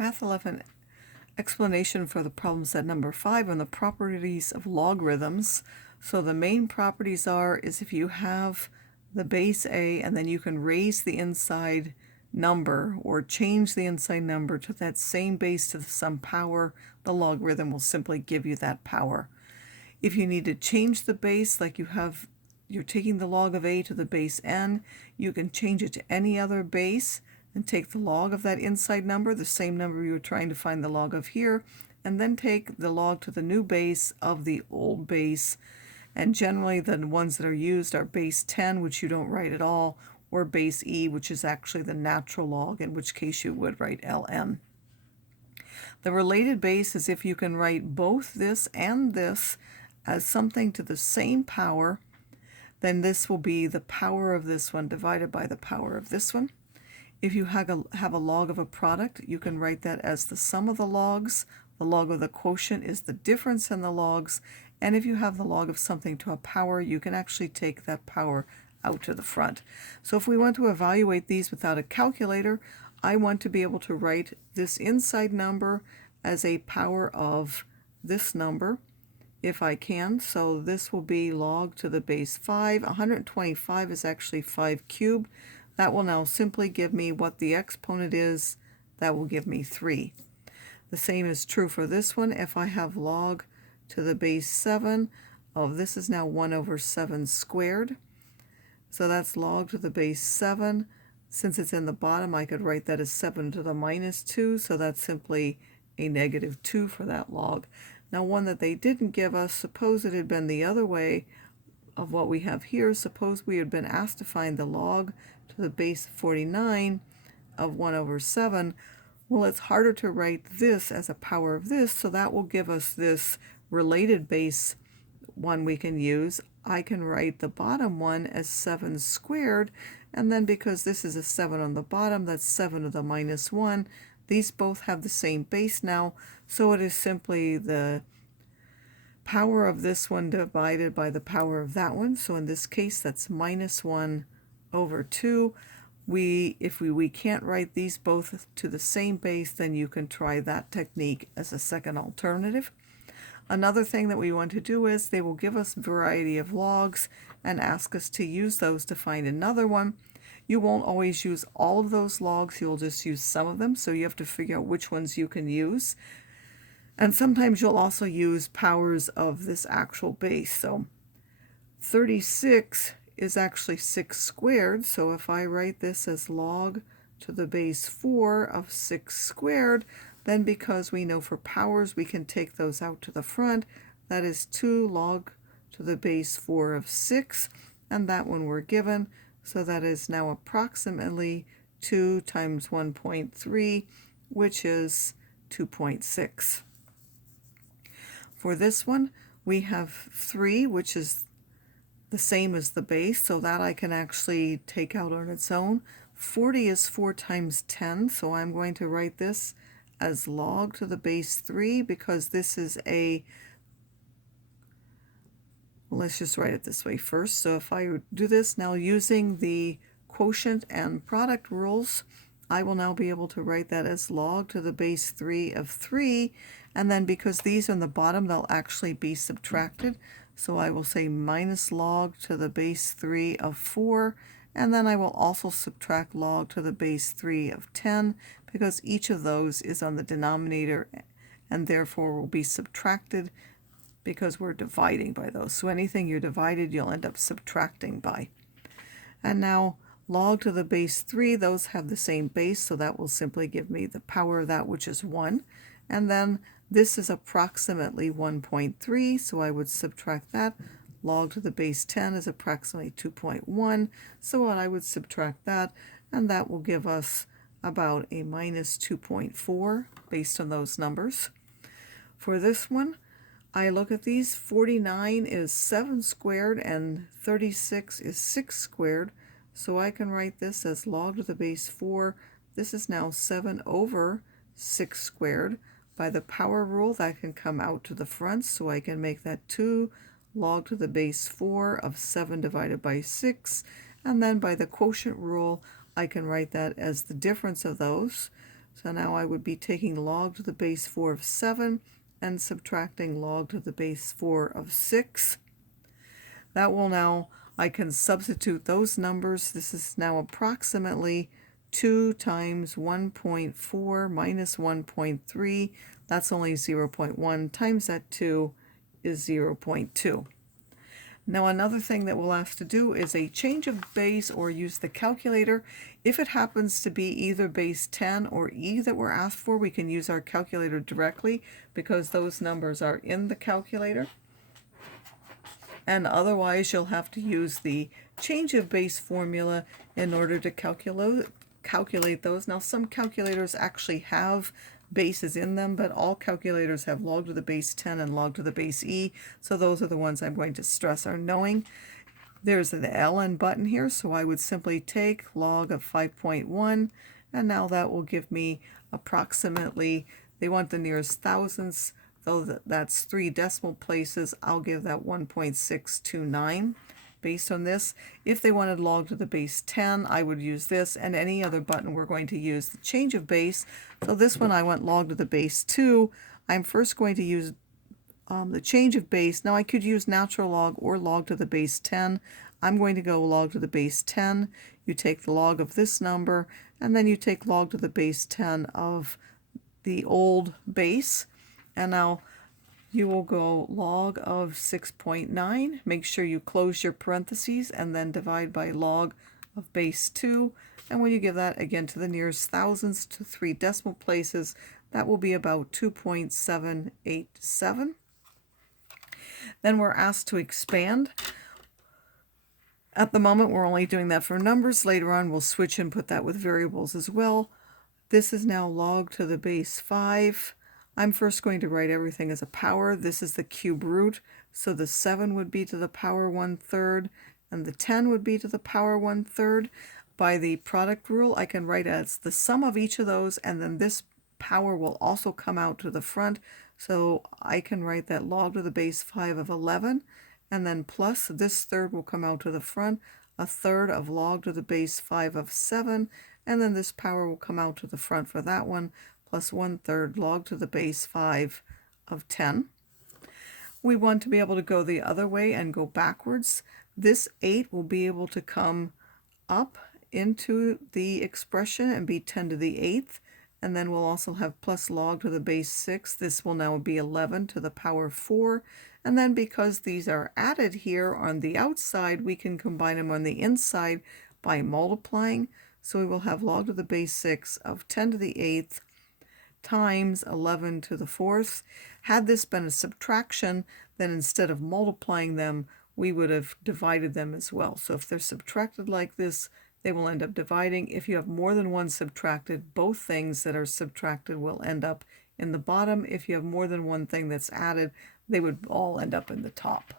Math 11 explanation for the problem set number 5 on the properties of logarithms. So the main properties is if you have the base a and then you can raise the inside number or change the inside number to that same base to some power, the logarithm will simply give you that power. If you need to change the base, like you're taking the log of a to the base n, you can change it to any other base and take the log of that inside number, the same number you were trying to find the log of here, and then take the log to the new base of the old base. And generally the ones that are used are base 10, which you don't write at all, or base e, which is actually the natural log, in which case you would write ln. The related base is if you can write both this and this as something to the same power, then this will be the power of this one divided by the power of this one. If you have a log of a product, you can write that as the sum of the logs. The log of the quotient is the difference in the logs. And if you have the log of something to a power, you can actually take that power out to the front. So if we want to evaluate these without a calculator, I want to be able to write this inside number as a power of this number, if I can. So this will be log to the base 5. 125 is actually 5 cubed. That will now simply give me what the exponent is. That will give me 3. The same is true for this one. If I have log to the base 7 of this is now 1 over 7 squared. So that's log to the base 7. Since it's in the bottom, I could write that as 7 to the minus 2. So that's simply a negative 2 for that log. Now one that they didn't give us, suppose it had been the other way of what we have here. Suppose we had been asked to find the log to the base 49 of 1 over 7. Well, it's harder to write this as a power of this, so that will give us this related base one we can use. I can write the bottom one as 7 squared, and then because this is a 7 on the bottom, that's 7 to the minus 1. These both have the same base now, so it is simply the power of this one divided by the power of that one. So in this case, that's minus 1 over 2. If we can't write these both to the same base, then you can try that technique as a second alternative. Another thing that we want to do is they will give us a variety of logs and ask us to use those to find another one. You won't always use all of those logs, you'll just use some of them, so you have to figure out which ones you can use. And sometimes you'll also use powers of this actual base. So 36 is actually 6 squared, so if I write this as log to the base 4 of 6 squared, then because we know for powers we can take those out to the front, that is 2 log to the base 4 of 6, and that one we're given, so that is now approximately 2 times 1.3, which is 2.6. For this one, we have 3, which is the same as the base, so that I can actually take out on its own. 40 is 4 times 10, so I'm going to write this as log to the base 3 because this is let's just write it this way first. So if I do this now using the quotient and product rules, I will now be able to write that as log to the base 3 of 3, and then because these are on the bottom, they'll actually be subtracted. So I will say minus log to the base 3 of 4, and then I will also subtract log to the base 3 of 10, because each of those is on the denominator and therefore will be subtracted because we're dividing by those. So anything you divided, you'll end up subtracting by. And now log to the base 3, those have the same base, so that will simply give me the power of that, which is 1. And then this is approximately 1.3, so I would subtract that. Log to the base 10 is approximately 2.1, so I would subtract that, and that will give us about a minus 2.4 based on those numbers. For this one, I look at these. 49 is 7 squared and 36 is 6 squared, so I can write this as log to the base 4. This is now 7 over 6 squared. By the power rule, that can come out to the front, so I can make that 2 log to the base 4 of 7 divided by 6, and then by the quotient rule, I can write that as the difference of those. So now I would be taking log to the base 4 of 7 and subtracting log to the base 4 of 6. That will now, I can substitute those numbers. This is now approximately 2 times 1.4 minus 1.3. That's only 0.1 times that 2 is 0.2. Now another thing that we'll have to do is a change of base or use the calculator. If it happens to be either base 10 or e that we're asked for, we can use our calculator directly because those numbers are in the calculator. And otherwise you'll have to use the change of base formula in order to calculate those. Now some calculators actually have bases in them, but all calculators have log to the base 10 and log to the base e, so those are the ones I'm going to stress are knowing. There's the ln button here, so I would simply take log of 5.1, and now that will give me approximately, they want the nearest thousandths, though that's 3 decimal places, I'll give that 1.629 based on this. If they wanted log to the base 10, I would use this, and any other button we're going to use the change of base. So this one I want log to the base 2. I'm first going to use the change of base. Now I could use natural log or log to the base 10. I'm going to go log to the base 10. You take the log of this number, and then you take log to the base 10 of the old base. And now you will go log of 6.9. Make sure you close your parentheses and then divide by log of base 2. And when you give that again to the nearest thousandths to 3 decimal places, that will be about 2.787. Then we're asked to expand. At the moment, we're only doing that for numbers. Later on, we'll switch and put that with variables as well. This is now log to the base 5. I'm first going to write everything as a power. This is the cube root, so the 7 would be to the power 1/3, and the 10 would be to the power 1/3. By the product rule, I can write as the sum of each of those, and then this power will also come out to the front, so I can write that log to the base 5 of 11, and then plus this third will come out to the front, a third of log to the base 5 of 7, and then this power will come out to the front for that one, plus 1/3 log to the base 5 of 10. We want to be able to go the other way and go backwards. This 8 will be able to come up into the expression and be 10 to the 8th, and then we'll also have plus log to the base 6. This will now be 11 to the power 4, and then because these are added here on the outside, we can combine them on the inside by multiplying. So we will have log to the base 6 of 10 to the 8th times 11 to the 4th. Had this been a subtraction, then instead of multiplying them, we would have divided them as well. So if they're subtracted like this, they will end up dividing. If you have more than one subtracted, both things that are subtracted will end up in the bottom. If you have more than one thing that's added, they would all end up in the top.